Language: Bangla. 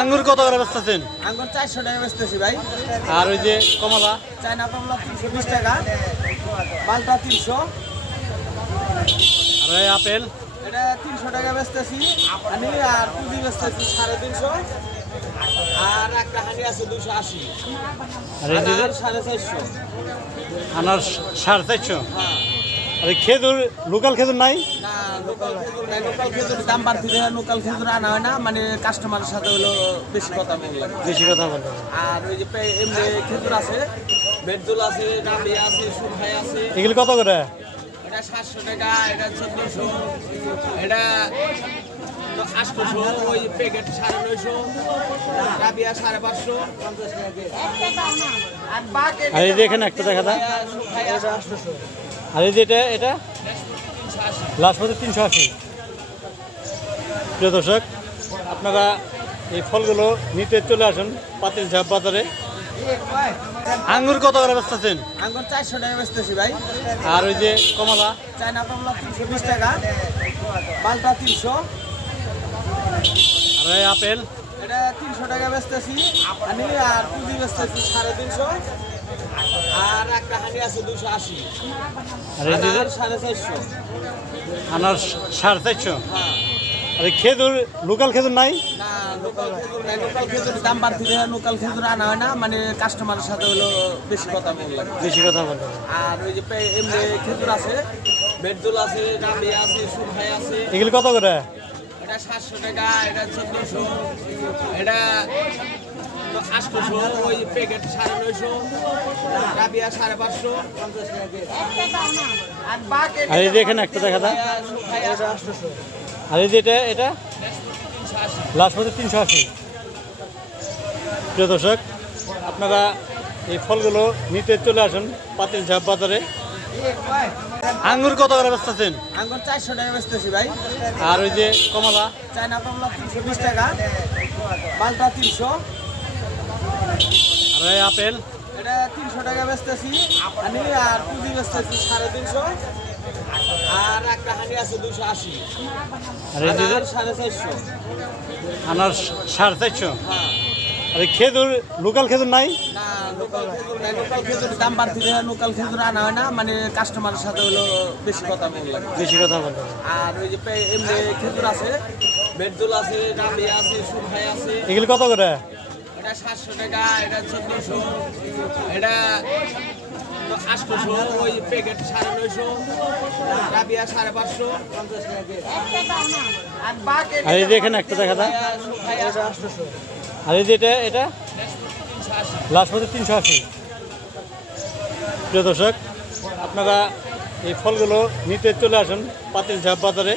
আঙ্গুর কত করে বেচতেছেন? আঙ্গুর 400 টাকা বেচতেছি ভাই। আর ওই যে কমলা? চায়না কমলা 320 টাকা, মালটা 300। আর এই আপেল? এটা 300 টাকা বেচতেছি আমি, আর পুঁজি বেচতেছি 350। আর একটা হানি আছে 280। আর এই যে 450। আনার 450। হ্যাঁ। আর এই খেজুর, লোকাল খেজুর নাই? না, লোকাল খেজুর নাই। লোকাল খেজুর দাম বাড়তি দেখে লোকাল খেজুর আনা হয় না, মানে কাস্টমারের সাথে হলো বেশি কথা বললাম। বেশি কথা বলতে। আর ওই যে এমনি খেজুর আছে, বেডজুল আছে, ডাবে আছে, সুরখাই আছে। এগুলো কত করে? এটা 700 টাকা, এটা 1400, এটা 800, ওই প্যাকেট 950, রাবিয়া 550। আর এই যে এখানে একটা দেখা যায়। সুরখাই 800। আর এই যে এটা লাস্ট পথে 380। প্রিয় দর্শক, আপনারা এই ফলগুলো নিতে চলে আসুন পাতিলঝাপ বাজারে। আঙ্গুর কত করে বেচতেছেন? আঙ্গুর 400 টাকা বেচতেছি ভাই। আর ওই যে কমলা? চায়না কমলা 320 টাকা, মালটা 300। আর এই আপেল? এটা 300 টাকা বেচতেছি আমি, আর পুঁজি বেচতেছি 350। আর একটা হানি আছে 280। আর এই যে 450। আনার 450। হ্যাঁ। আর এই খেজুর, লোকাল খেজুর নাই? না, লোকাল খেজুর নাই। লোকাল খেজুর দাম বাড়তি দেখে লোকাল খেজুর আনা হয় না, মানে কাস্টমারের সাথে হলো বেশি কথা বললাম। বেশি কথা বলতে। আর ওই যে এমনি খেজুর আছে, বেডজুল আছে, ডাবে আছে, সুরখাই আছে। এগুলো কত করে? এটা 700 টাকা, এটা 1400, এটা 800, ওই প্যাকেট 950, রাবিয়া 550। আর এই যে এখানে একটা দেখা যায়। সুরখাই 800। আর এই যে এটা লাস্ট পথে 380। প্রিয় দর্শক, আপনারা এই ফলগুলো নিতে চলে আসুন পাতিলঝাপ বাজারে। আঙ্গুর কত করে বেচতেছেন? আঙ্গুর 400 টাকা বেচতেছি ভাই। আর ওই যে কমলা? চায়না কমলা 320 টাকা, মালটা 300। আর এই আপেল? এটা 300 টাকা বেচতেছি আমি, আর পুঁজি বেচতেছি 350। আর একটা হানি আছে 280। আর এই যে 450। আনার 450। হ্যাঁ। আর এই খেজুর, লোকাল খেজুর নাই? না, লোকাল খেজুর নাই। লোকাল খেজুর দাম বাড়তি দেখে লোকাল খেজুর আনা হয় না, মানে কাস্টমারের সাথে হলো বেশি কথা বললাম। বেশি কথা বলতে। আর ওই যে এমনি খেজুর আছে, বেডজুল আছে, ডাবে আছে, সুরখাই আছে। এগুলো কত করে? এটা 700 টাকা, এটা 1400, এটা 800, ওই প্যাকেট 950, রাবিয়া 550। আর এই যে এখানে একটা দেখা যায়। সুরখাই 800। আর এই যে এটা লাস্ট পথে 380। প্রিয় দর্শক, আপনারা এই ফলগুলো নিতে চলে আসুন পাতিলঝাপ বাজারে।